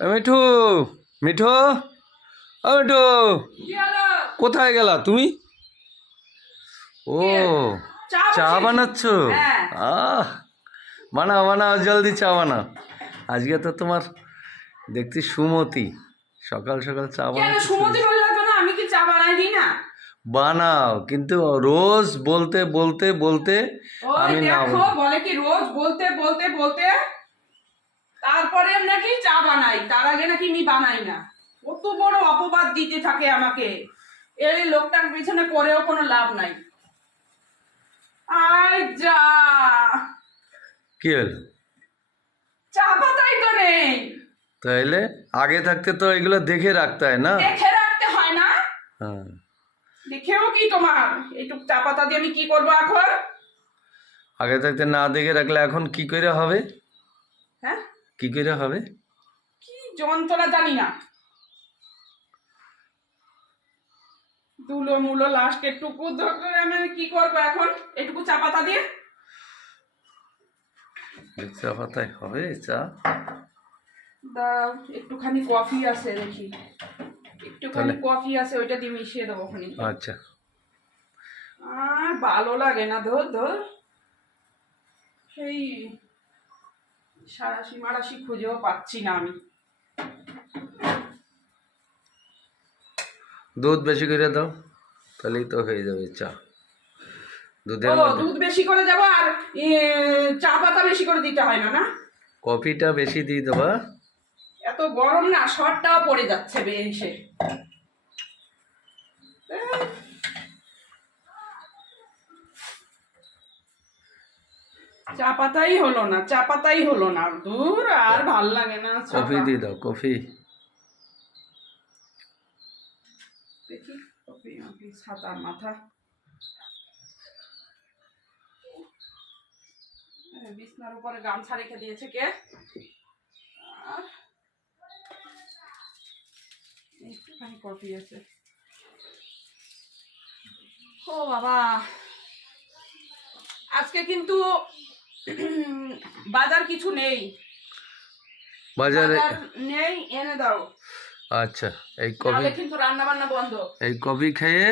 মিঠু, মিঠু, ও মিঠু, কি হলো? কোথায় গেলা তুমি? ও, চা বসিয়েছি। বানাচ্ছ? হ্যাঁ। আহ, বানাও বানাও, জলদি চা বানাও। আজকে তো তোমার দেখছি সুমতি, সকাল সকাল চা কেন বানাতে সুমতি চলেছে। ভালো লাগবে না? আমি কি চা বানাই দিই না? বানাও, কিন্তু রোজ বলতে বলতে বলতে ওই আমি না দেখো, বলে কি রোজ বলতে বলতে বলতে তারপরে নাকি চা বানাই, তার আগে নাকি আমি বানাই না। কত বড় অপবাদ দিতে থাকে আমাকে। এই লোকটার পিছনে পড়েও কোনো লাভ নাই। আয় যা, কি হলো? চা পাতাই তো নেই। তাইলে আগে থাকতে তো এগুলো দেখে রাখতে হয় না? দেখে রাখতে হয় না? হ্যাঁ, দেখেও কি তোমার এইটুক চা পাতা দিয়ে আমি কি করবো এখন? আগে থাকতে না দেখে রাখলে এখন কি করে হবে? হ্যাঁ, কি করে হবে? কি যন্ত্রণা জানি না। ধুলো মুলো লাস্টের টুকু ধরে আমি কি করবো এখন এটুকু চা পাতা দিয়ে? চা পাতায় হবে চা? দাও, একটুখানি কফি আছে দেখি, একটুখানি তাহলে কফি আছে, ওইটা দিয়ে মিশিয়ে দেবো ওখানে। আচ্ছা, আর ভালো লাগে না, ধর ধর সেই সারাশি মারাশি খুঁজেও পাচ্ছি না আমি। দুধ বেশি করে দাও, তাহলেই তো হয়ে যাবে চা। দুধের ও, মধ্যে দুধ বেশি করে দেবো আর চা পাতা বেশি করে দিতে হয় না? না, কফিটা বেশি দিয়ে দেবা। এত গরম না, শর্টটাও পড়ে যাচ্ছে এসে। চা পাতাই হলো না, চা পাতাই হলো না, দূর আর ভাল লাগে না চা কফি পা। দিয়ে দাও, কফি। দেখি, কফি মফি ছাতার মাথা। বিছনার উপরে গামছা রেখে দিয়েছে কে? আর একটুখানি কফি আছে। ও বাবা, আজকে কিন্তু বাজার কিছু নেই। বাজারে? বাজার নেই, এনে দাও। আচ্ছা, এই কফি, নাহলে কিন্তু রান্না বান্না বন্ধ। এই কফি খেয়ে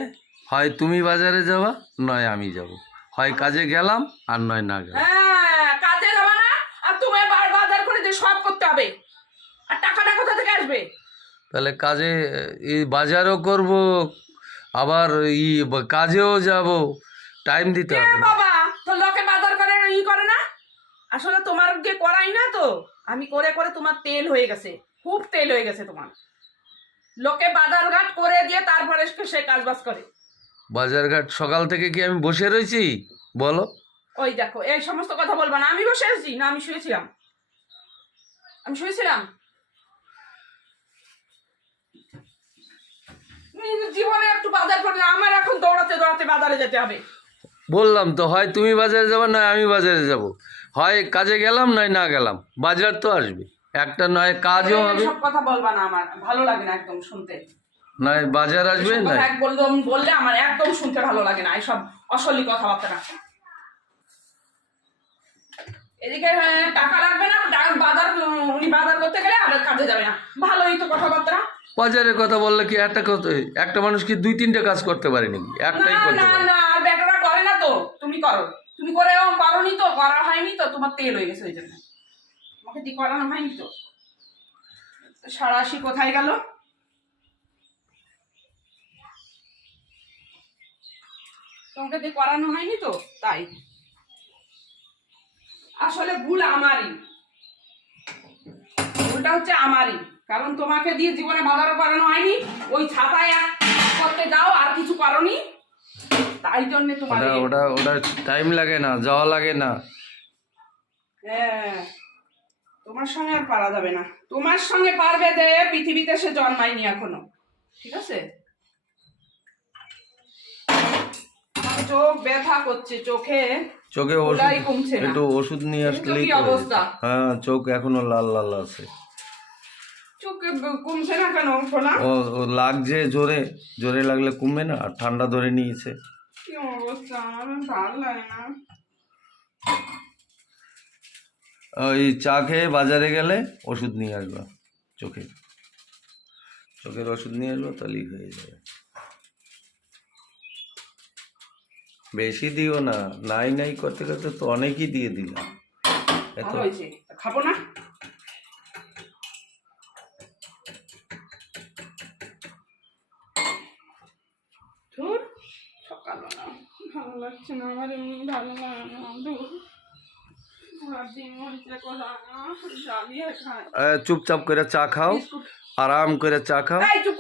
হয় তুমি বাজারে যাবা, নয় আমি যাব। হয় কাজে গেলাম আর নয় না গেলাম। হ্যাঁ, কাজে যাবে না, আর তুমি বাজার করে দিয়ে সব করতে হবে, আর টাকাটা কোথা থেকে আসবে? তাহলে কাজে এই বাজারও করব, আবার কাজেও যাব, টাইম দিতে এ হবে না? বাবা, তো লোকে বাজার করে করে না? আসলে তোমার যে করাই না তো, আমি করে করে তোমার তেল হয়ে গেছে, খুব তেল হয়ে গেছে তোমার। লোকে বাজার ঘাট করে দিয়ে তারপরে সে কাজ বাজ করে। বাজারঘাট সকাল থেকে কি আমি বসে রয়েছি? বলো। ওই দেখো, এই সমস্ত কথা বলবা না। আমি বসে আছি না, আমি শুয়েছিলাম। আমি শুয়েছিলাম। নিজের জীবনে একটু বাজার করে না, আমার এখন দৌড়াতে দৌড়াতে বাজারে যেতে হবে। বললাম তো, হয় তুমি বাজারে যাবে নয় আমি বাজারে যাব, হয় কাজে গেলাম নয় না গেলাম, বাজার তো আসবে একটা, নয় কাজও হবে, সব কথা বলবা না, আমার ভালো লাগে না একদম শুনতে। নয় বাজার আসবে এসব নয়। কথা বললে আমার একদম শুনতে ভালো লাগে না, এইসব অসলি কথাবার্তা না। এদিকে টাকা লাগবে না, বাজার উনি বাজার করতে গেলে আর কাজে যাবে না, ভালোই তো কথাবার্তা। বাজারের কথা বললে কি একটা মানুষ কি দুই তিনটে কাজ করতে পারে নাকি? না একটাই করতে না পারে। না, বেটারা করে না তো, তুমি করো। তুমি করে করনি তো, করা হয়নি তো, তোমার তেল হয়ে গেছে ওই জন্য। তোমাকে দিয়ে করানো হয়নি তো। সারাশি কোথায় গেল? তোমাকে দিয়ে করানো হয়নি তো, তাই। আসলে ভুল আমারই, ভুলটা হচ্ছে আমারই, কারণ তোমাকে দিয়ে জীবনে বাজারও করানো হয়নি। ওই ছাতায় করতে যাও, আর কিছু করনি, তাই জন্য তোমার ওটা ওটা ওটা টাইম লাগে না, যাওয়া লাগে না। হ্যাঁ, তোমার সঙ্গে আর পারা যাবে না। তোমার সঙ্গে পারবে যে পৃথিবীতে সে জন্মায়নি এখনো, ঠিক আছে? আমার চোখ ব্যথা করছে, চোখে চোখে গোলাই কমছে না। একটু ওষুধ নিয়ে কিন্তু আসলেই কি তো হয়ে যেত। অবস্থা? হ্যাঁ, চোখ এখনো লাল লাল আছে। চোখে কমছে না কেন সোনা? ও লাগছে জোরে, জোরে লাগলে কমবে না, আর ঠান্ডা ধরে নিয়েছে। কি অবস্থা, আমার ভালো লাগে না। ওই চা খেয়ে বাজারে গেলে ওষুধ নিয়ে আসবা। চোখের ওষুধ নিয়ে আসবো, তাহলেই হয়ে যাবে। বেশি দিও না, নাই নাই করতে করতে তো অনেকই দিয়ে দিলাম। এত ভালো হয়েছে, খাবো না। ধুর, সকালবেলা ভালো লাগছে না আমার, এমনি ভালো লাগে না। ধুর, সারাদিন মনটা কোথায় না, জ্বালিয়ে খায়। চুপচাপ করে চা খাও, বিস্কুট, আরাম করে চা খাও। এই চুপ কর।